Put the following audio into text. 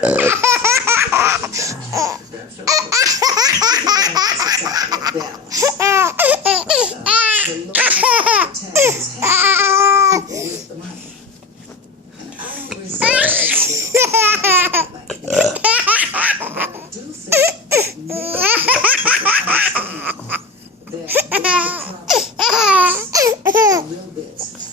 That's okay. The Lord protects his hand with the money. I don't resent like this. But I do think that maybe that we could probably a little bit